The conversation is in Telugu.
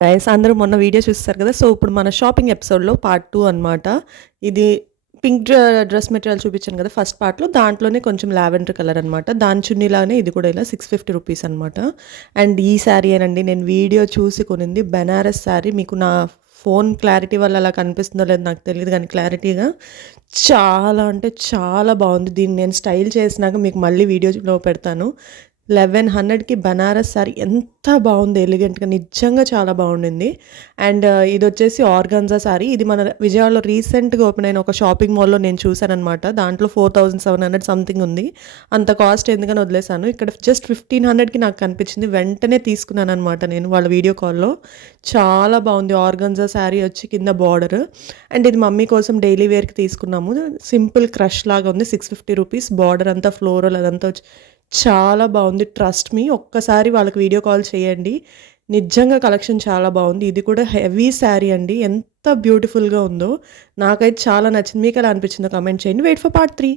గైస్ అందరూ మొన్న వీడియో చూస్తారు కదా! సో, ఇప్పుడు మన షాపింగ్ ఎపిసోడ్‌లో పార్ట్ 2 అనమాట. ఇది పింక్ డ్రెస్ మెటీరియల్ చూపించాను కదా! ఫస్ట్ పార్ట్‌లో దాంట్లోనే కొంచెం లావెండర్ కలర్ అనమాట. దాని చున్నీలానే ఇది కూడా ఇలా 650 రూపీస్ అనమాట. అండ్ ఈ శారీయేనండి నేను వీడియో చూసి కొనింది. బెనారస్ శారీ. మీకు నా ఫోన్ క్లారిటీ వల్ల అలా కనిపిస్తుందో లేదో నాకు తెలీదు గానీ క్లారిటీగా చాలా అంటే చాలా బావుంది. దీన్ని నేను స్టైల్ చేసినాక మీకు మళ్ళీ వీడియోలో పెడతాను. 1100కి బనారస్ శారీ ఎంత బాగుంది ఎలిగెంట్‌గా నిజంగా చాలా బాగుండింది. అండ్ ఇదొచ్చేసి ఆర్గాన్జా శారీ. ఇది మన విజయవాడలో రీసెంట్‌గా ఓపెన్ అయిన ఒక షాపింగ్ మాల్‌లో నేను చూసాననమాట. దాంట్లో 4700 సంథింగ్ ఉంది. అంత కాస్ట్ ఎందుకని వదిలేసాను. ఇక్కడ జస్ట్ 1500కి నాకు కనిపించింది. వెంటనే తీసుకున్నాననమాట నేను వాళ్ళ వీడియో కాల్‌లో. చాలా బాగుంది. ఆర్గాన్జా శారీ వచ్చి కింద బార్డర్. అండ్ ఇది మమ్మీ కోసం డైలీ వేర్‌కి తీసుకున్నాము. సింపుల్ క్రష్ లాగా ఉంది. 650 రూపీస్. బార్డర్ అంతా ఫ్లోరల్ అదంతా వచ్చి చాలా బావుంది. Trust me. ఒక్కసారి వాళ్ళకి వీడియో కాల్ చేయండి. నిజంగా కలెక్షన్ చాలా బావుంది. ఇది కూడా హెవీ శారీ అండి. ఎంత బ్యూటిఫుల్‌గా ఉందో. నాకైతే చాలా నచ్చింది. మీకెలా అనిపించిందో కామెంట్ చేయండి. Wait for part 3.